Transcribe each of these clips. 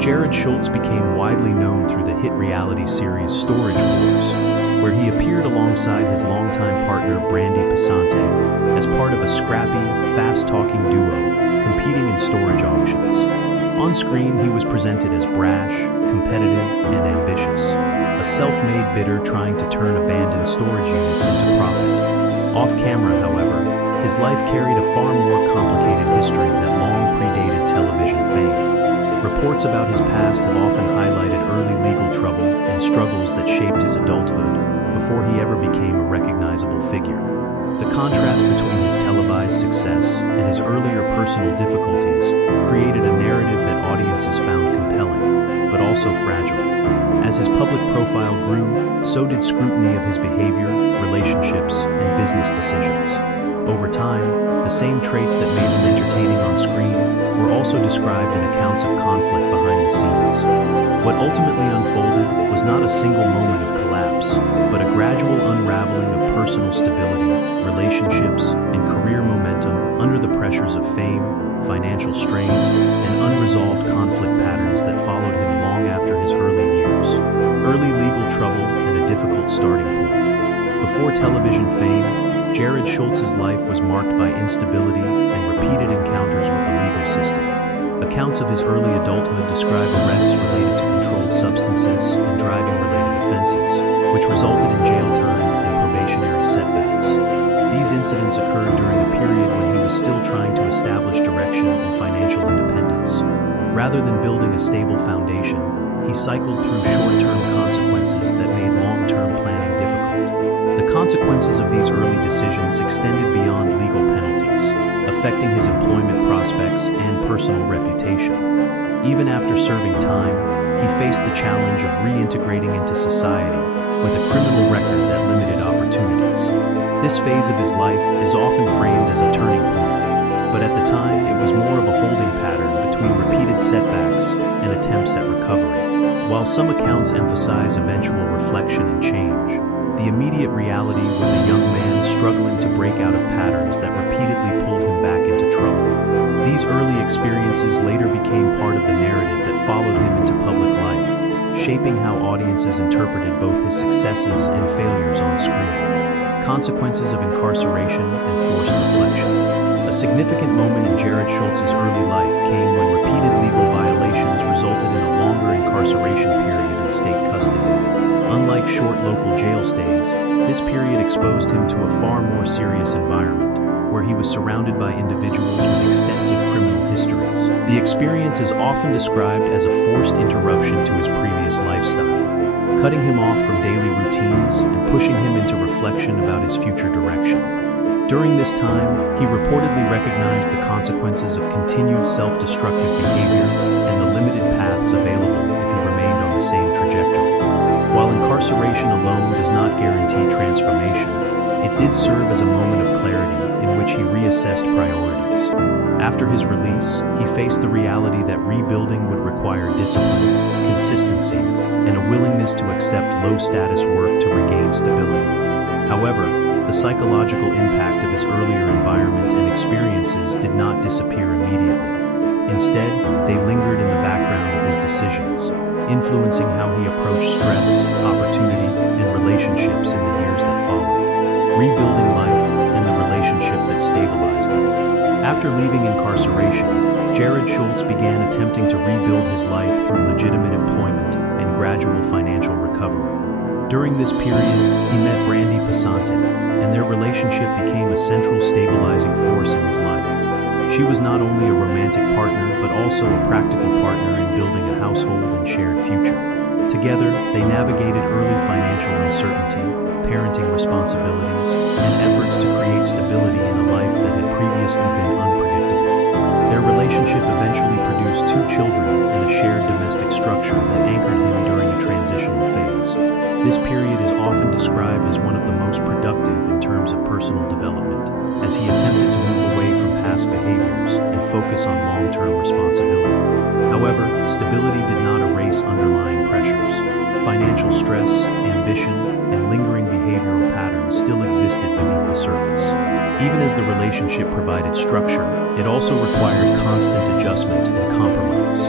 Jarrod Schulz became widely known through the hit reality series Storage Wars, where he appeared alongside his longtime partner Brandi Passante as part of a scrappy, fast-talking duo competing in storage auctions. On screen, he was presented as brash, competitive, and ambitious, a self-made bidder trying to turn abandoned storage units into profit. Off-camera, however, his life carried a far more complicated history that long predated television fame. Reports about his past have often highlighted early legal trouble and struggles that shaped his adulthood before he ever became a recognizable figure. The contrast between his televised success and his earlier personal difficulties created a narrative that audiences found compelling, but also fragile. As his public profile grew, so did scrutiny of his behavior, relationships, and business decisions. Over time, the same traits that made him entertaining on screen were also described in accounts of conflict behind the scenes. What ultimately unfolded was not a single moment of collapse, but a gradual unraveling of personal stability, relationships, and career momentum under the pressures of fame, financial strain, and unresolved conflict patterns that followed him long after his early years. Early legal trouble and a difficult starting point. Before television fame, Jarrod Schulz's life was marked by instability and repeated encounters with the legal system. Accounts of his early adulthood describe arrests related to controlled substances and driving-related offenses, which resulted in jail time and probationary setbacks. These incidents occurred during a period when he was still trying to establish direction and financial independence. Rather than building a stable foundation, he cycled through short-term consequences that made long-term planning difficult. The consequences of these early decisions extended beyond legal penalties, affecting his employment prospects and personal reputation. Even after serving time, he faced the challenge of reintegrating into society with a criminal record that limited opportunities. This phase of his life is often framed as a turning point, but at the time it was more of a holding pattern between repeated setbacks and attempts at recovery. While some accounts emphasize eventual reflection and change, the immediate reality was a young man struggling to break out of patterns that repeatedly pulled him back into trouble. These early experiences later became part of the narrative that followed him into public life, shaping how audiences interpreted both his successes and failures on screen. Consequences of incarceration and forced reflection. A significant moment in Jarrod Schulz's early life came when repeated legal violations resulted in a longer incarceration period in state custody. Unlike short local jail stays, this period exposed him to a far more serious environment, where he was surrounded by individuals with extensive criminal histories. The experience is often described as a forced interruption to his previous lifestyle, cutting him off from daily routines and pushing him into reflection about his future direction. During this time, he reportedly recognized the consequences of continued self-destructive behavior and the limited paths available if he remained on the same trajectory. While incarceration alone does not guarantee transformation, it did serve as a moment of clarity in which he reassessed priorities. After his release, he faced the reality that rebuilding would require discipline, consistency, and a willingness to accept low-status work to regain stability. However, the psychological impact of his earlier environment and experiences did not disappear immediately. Instead, they lingered in the background of his decisions, influencing how he approached stress, opportunity, and relationships in the years that followed. Rebuilding life and the relationship that stabilized him. After leaving incarceration, Jarrod Schulz began attempting to rebuild his life through legitimate employment and gradual financial recovery. During this period, he met Brandi Passante, and their relationship became a central stabilizing force in his life. She was not only a romantic partner, but also a practical partner in building a household and shared future. Together, they navigated early financial uncertainty, parenting responsibilities, and efforts to create stability in a life that had previously been unpredictable. Their relationship eventually produced 2 children and a shared domestic structure that anchored him during a transitional phase. This period is often described as one of the most productive in terms of personal development, as he attempted to move away from past behaviors and focus on long-term responsibility. However, stability did not erase underlying pressures. Financial stress, ambition, and lingering behavioral patterns still existed beneath the surface. Even as the relationship provided structure, it also required constant adjustment and compromise.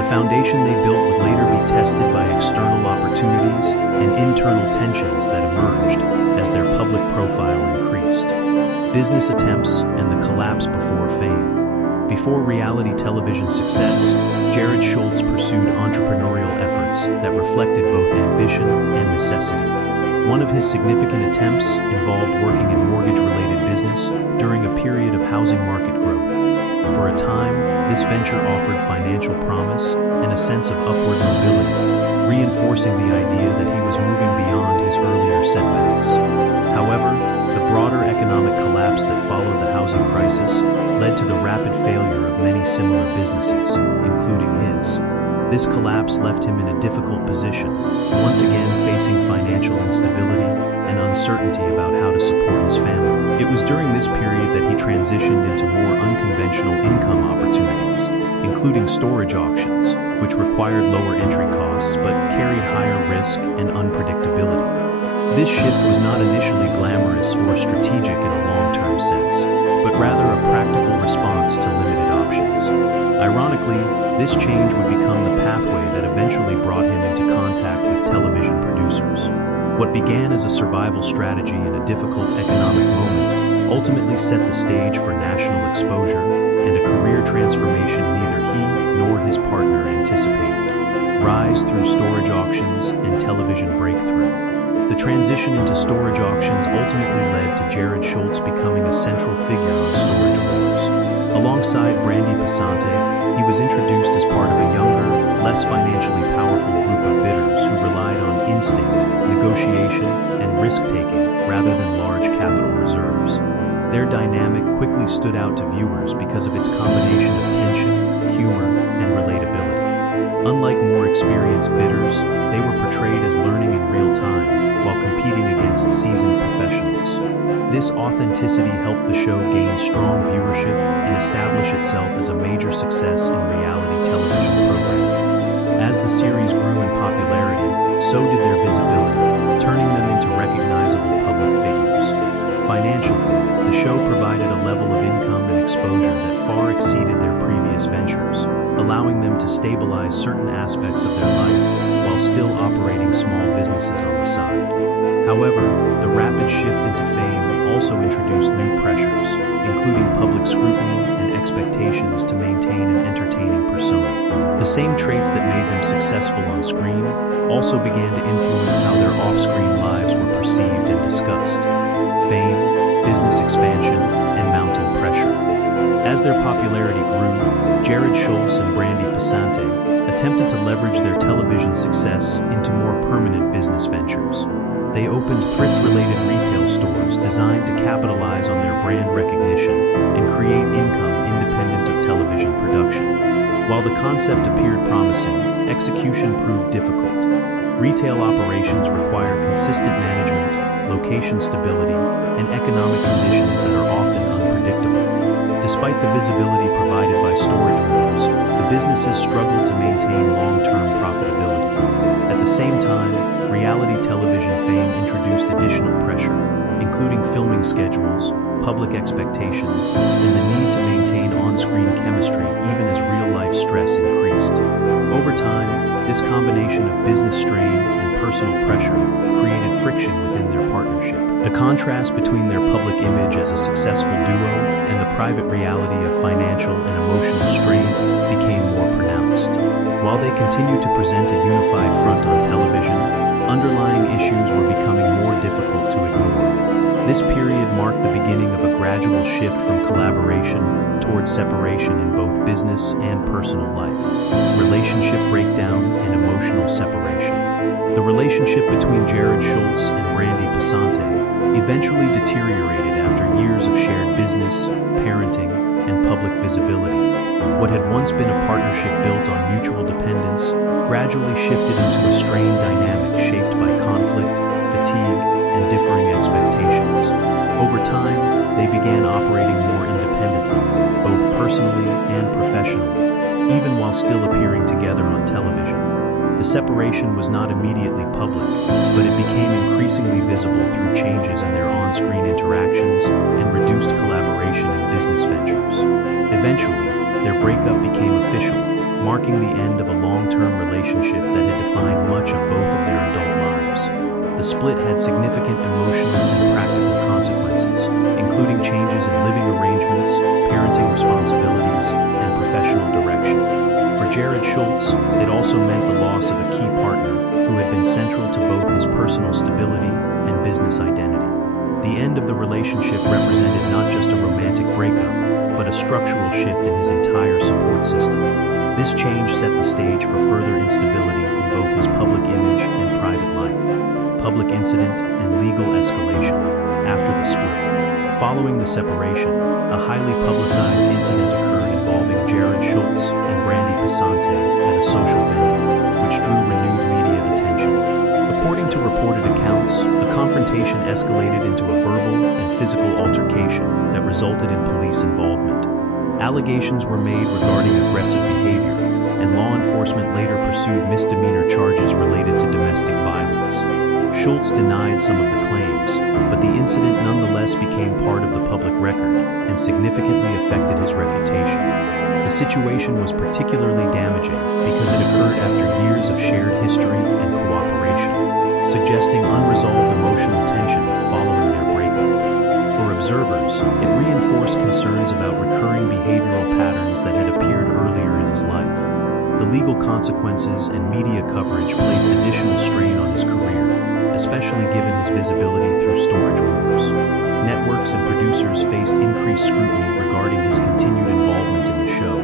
The The foundation they built would later be tested by external opportunities and internal tensions that emerged as their public profile increased. Business attempts and the collapse before fame. Before reality television success, Jarrod Schulz pursued entrepreneurial efforts that reflected both ambition and necessity. One of his significant attempts involved working in mortgage-related business during a period of housing market growth. For a time, this venture offered financial promise and a sense of upward mobility, reinforcing the idea that he was moving beyond his earlier setbacks. However, the broader economic collapse that followed the housing crisis led to the rapid failure of many similar businesses, including his. This collapse left him in a difficult position, once again facing financial instability and uncertainty about how to support his family. It was during this period that he transitioned into more unconventional income opportunities, including storage auctions, which required lower entry costs but carried higher risk and unpredictability. This shift was not initially glamorous or strategic in a long-term sense, but rather a practical response to limited options. Ironically, this change would become the pathway that eventually brought him into contact with television producers. What began as a survival strategy in a difficult economic moment ultimately set the stage for national exposure and a career transformation neither he nor his partner anticipated. Rise through storage auctions and television breakthrough. The transition into storage auctions ultimately led to Jarrod Schulz becoming a central figure on storage wars. Alongside Brandi Passante, he was introduced as part of a younger, less financially powerful group of bidders who relied on instinct, negotiation, and risk-taking rather than large capital reserves. Their dynamic quickly stood out to viewers because of its combination of tension, humor, and relatability. Unlike more experienced bidders, they were portrayed as learning in real time while competing against seasoned professionals. This authenticity helped the show gain strong viewership and establish itself as a major success in reality television programming. As the series grew in popularity, so did their visibility, turning them into recognizable public figures. Financially, the show provided a level of income and exposure that far exceeded their previous ventures, allowing them to stabilize certain aspects of their life while still operating small businesses on the side. However, the rapid shift into fame also introduced new pressures, including public scrutiny and expectations to maintain an entertaining persona. The same traits that made them successful on screen also began to influence how their off-screen lives were perceived and discussed. Fame, business expansion, and mounting pressure. As their popularity grew, Jarrod Schulz and Brandi Passante attempted to leverage their television success into more permanent business ventures. They opened thrift-related retail stores designed to capitalize on their brand recognition and create income independent of television production. While the concept appeared promising, execution proved difficult. Retail operations require consistent management, location stability, and economic conditions that are often unpredictable. Despite the visibility provided by storage rooms, the businesses struggled to maintain long-term profitability. At the same time, reality television fame introduced additional pressure, including filming schedules, public expectations, and the need to maintain on-screen chemistry even as real-life stress increased. Over time, this combination of business strain and personal pressure created friction within their partnership. The contrast between their public image as a successful duo and the private reality of financial and emotional strain became more pronounced. While they continued to present a unified front on television, underlying issues were becoming more difficult to ignore. This period marked the beginning of a gradual shift from collaboration towards separation in both business and personal life. Relationship breakdown and emotional separation. The relationship between Jarrod Schulz and Brandi Passante eventually deteriorated after years of shared business, parenting, and public visibility. What had once been a partnership built on mutual dependence gradually shifted into a strained dynamic shaped by conflict, fatigue, and differing expectations. Over time, they began operating more independently, both personally and professionally, even while still appearing together on television. The separation was not immediately public, but it became increasingly visible through changes in their on-screen interactions and reduced collaboration in business ventures. Eventually, their breakup became official, marking the end of a long-term relationship that had defined much of both of their adult lives. The split had significant emotional and practical consequences, including changes in living arrangements, parenting responsibilities, and professional direction. For Jarrod Schulz, it also meant the loss of a key partner who had been central to both his personal stability and business identity. The end of the relationship represented not just a romantic breakup, but a structural shift in his entire support system. This change set the stage for further instability in both his public image and private life, public incident and legal escalation. After the split, following the separation, a highly publicized incident occurred involving Jarrod Schulz and Brandi Passante at a social venue, which drew renewed media attention. According to reported accounts, the confrontation escalated into a verbal and physical altercation that resulted in police involvement. Allegations were made regarding aggressive behavior, and law enforcement later pursued misdemeanor charges related to domestic violence. Schulz denied some of the claims, but the incident nonetheless became part of the public record and significantly affected his reputation. The situation was particularly damaging because it occurred after years of shared history and cooperation, suggesting unresolved emotional tension following their breakup. For observers, it reinforced concerns about recurring behavioral patterns that had appeared earlier in his life. The legal consequences and media coverage placed additional strain on his career, especially given his visibility through storage wars. Networks and producers faced increased scrutiny regarding his continued involvement in the show,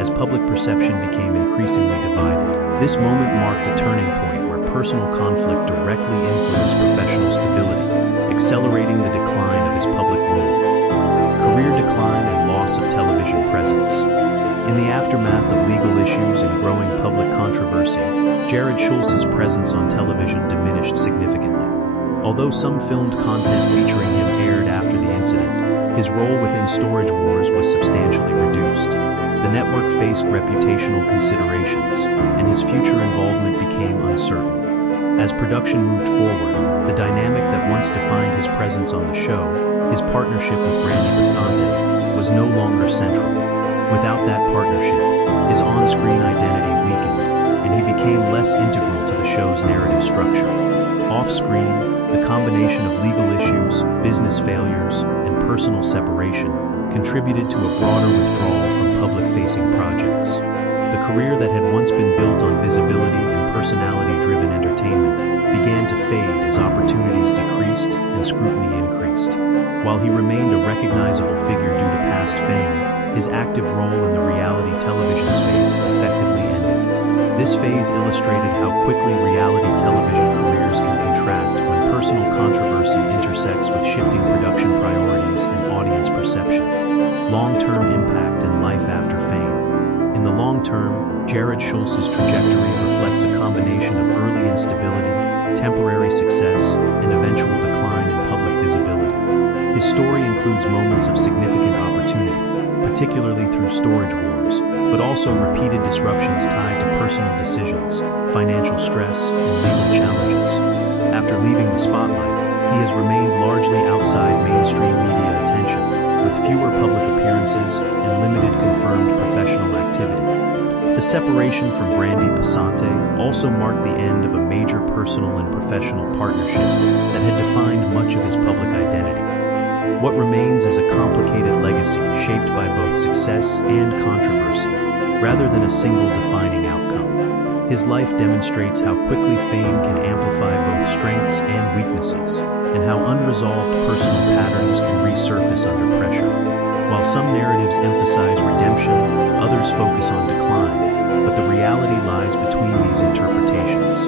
as public perception became increasingly divided. This moment marked a turning point where personal conflict directly influenced professional stability, accelerating the decline of his public role. Career decline and loss of television presence. In the aftermath of legal issues and growing public controversy, Jarrod Schulz's presence on television diminished significantly. Although some filmed content featuring him aired after the incident, his role within storage wars was substantially reduced. The network faced reputational considerations, and his future involvement became uncertain. As production moved forward, the dynamic that once defined his presence on the show, his partnership with Brandi Passante, was no longer central. Without that partnership, his on-screen identity weakened, and he became less integral to the show's narrative structure. Off-screen, the combination of legal issues, business failures, and personal separation contributed to a broader withdrawal from public-facing projects. The career that had once been built on visibility and personality-driven entertainment began to fade as opportunities decreased and scrutiny increased. While he remained a recognizable figure due to past fame, his active role in the reality television space effectively ended. This phase illustrated how quickly reality television careers can contract when personal controversy intersects with shifting production priorities and audience perception. Long-term impact and life after fame. In the long term, Jarrod Schulz's trajectory reflects a combination of early instability, temporary success, and eventual decline in public visibility. His story includes moments of significant opportunity, particularly through storage wars, but also repeated disruptions tied to personal decisions, financial stress, and legal challenges. After leaving the spotlight, he has remained largely outside mainstream media attention, with fewer public appearances and limited confirmed professional activity. The separation from Brandi Passante also marked the end of a major personal and professional partnership that had defined much of his public identity. What remains is a complicated legacy shaped by both success and controversy, rather than a single defining outcome. His life demonstrates how quickly fame can amplify both strengths and weaknesses, and how unresolved personal patterns can resurface under pressure. While some narratives emphasize redemption, others focus on decline, but the reality lies between these interpretations.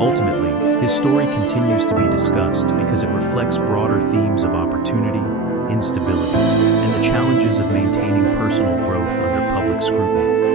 Ultimately, his story continues to be discussed because it reflects broader themes of opportunity, instability, and the challenges of maintaining personal growth under public scrutiny.